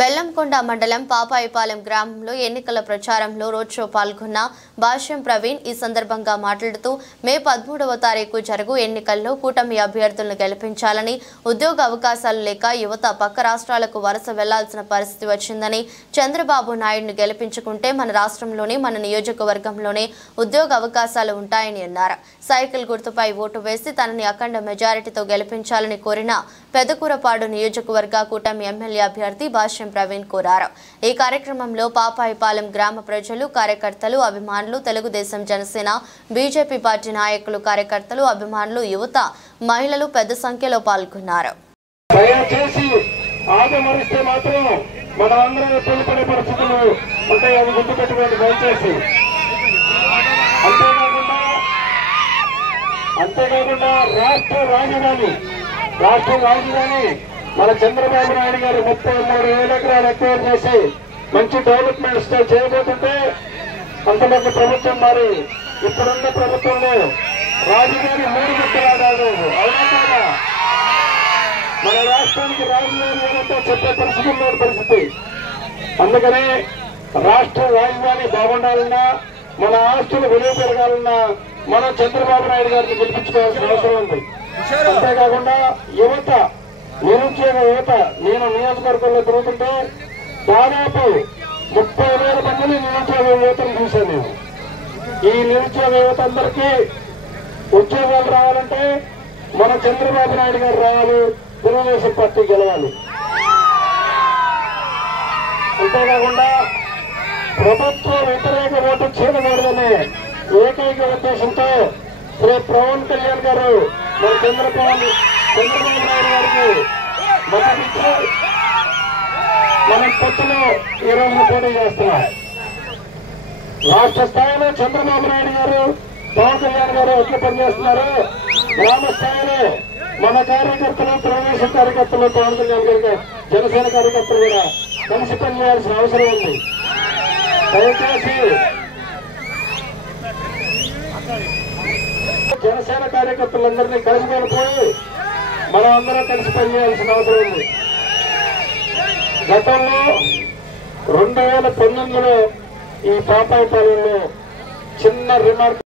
బెల్లంకొండ మండలం పాపాయిపాలెం గ్రామంలో ఎన్నికల ప్రచారంలో రోడ్ షో పాల్గొన్న భాష్యం ప్రవీణ్ ఈ సందర్భంగా మాట్లాడుతూ మే 13వ తారీఖు జరుగు ఎన్నికల్లో కూటమి అభ్యర్థులను గెలిపించాలని ఉద్యోగ అవకాశాలు లేక యువత పక్క రాష్ట్రాలకు వలస వెళ్లాల్సిన పరిస్థితి వచ్చిందని చంద్రబాబు నాయుడును గెలిపించుకుంటే మన రాష్ట్రంలోనే మన నియోజకవర్గంలోనే ఉద్యోగ అవకాశాలు ఉంటాయని అన్నారు. సైకిల్ గుర్తుపై ఓటు వేసి తనని అఖండ మెజారిటీతో గెలిపించాలని కోరిన పెదకూరపాడు నియోజకవర్గ కూటమి ఎమ్మెల్యే అభ్యర్థి భాష్యం ప్రవీణ్ కోరారు. ఈ కార్యక్రమంలో పాపాయిపాలెం గ్రామ ప్రజలు, కార్యకర్తలు, అభిమానులు, తెలుగుదేశం, జనసేన, బీజేపీ పార్టీ నాయకులు, కార్యకర్తలు, అభిమానులు, యువత, మహిళలు పెద్ద సంఖ్యలో పాల్గొన్నారు. అంతేకాకుండా రాష్ట్ర రాజధాని మన చంద్రబాబు నాయుడు గారు 33,000 ఎకరాలు ఎక్వైర్ చేసి మంచి డెవలప్మెంట్స్ చేయబోతుంటే అంతమంది ప్రభుత్వం మారి ఇప్పుడున్న ప్రభుత్వంలో రాజధాని 3 గుర్తులాడారు. అవునా కాదా? మన రాష్ట్రానికి రాజధాని ఏమంటే చెప్పే పరిస్థితి. అందుకనే రాష్ట్ర రాజధాని బాగుండాలన్నా, మన ఆస్తులు విలువ పెరగాలన్నా మనం చంద్రబాబు నాయుడు గారిని గెలిపించుకోవాల్సిన అవసరం ఉంది. అంతేకాకుండా యువత, నిరుద్యోగ యువత, నేను నియోజకవర్గంలో తిరుగుతుంటే దాదాపు 30,000 మందిని నిరుద్యోగ యువతను చూశాను నేను. ఈ నిరుద్యోగ యువత అందరికీ ఉద్యోగాలు రావాలంటే మన చంద్రబాబు నాయుడు గారు రావాలి, తెలుగుదేశం పార్టీ గెలవాలి. అంతేకాకుండా ప్రభుత్వ వ్యతిరేక ఓటు చేయకూడదనే ఏకైక ఉద్దేశంతో శ్రీ పవన్ కళ్యాణ్ గారు మన చంద్రబాబు నాయుడు గారికి మద్దతిచ్చి మన పొత్తులో ఈ రోజున పోటీ చేస్తున్నాం. రాష్ట్ర స్థాయిలో చంద్రబాబు నాయుడు గారు, పవన్ కళ్యాణ్ గారు ఎట్లా పనిచేస్తున్నారు, గ్రామ స్థాయిలో మన కార్యకర్తలు, తెలుగుదేశం కార్యకర్తలు, పవన్ కళ్యాణ్ గారికి జనసేన కార్యకర్తలు కూడా కలిసి పనిచేయాల్సిన అవసరం ఉంది. దయచేసి జనసేన కార్యకర్తలందరినీ కలుసుకొని పోయి మనం అందరం కలిసి పనిచేయాల్సిన అవసరం ఉంది. గతంలో 2019లో ఈ పాపాయిపాలెంలో చిన్న రిమార్క్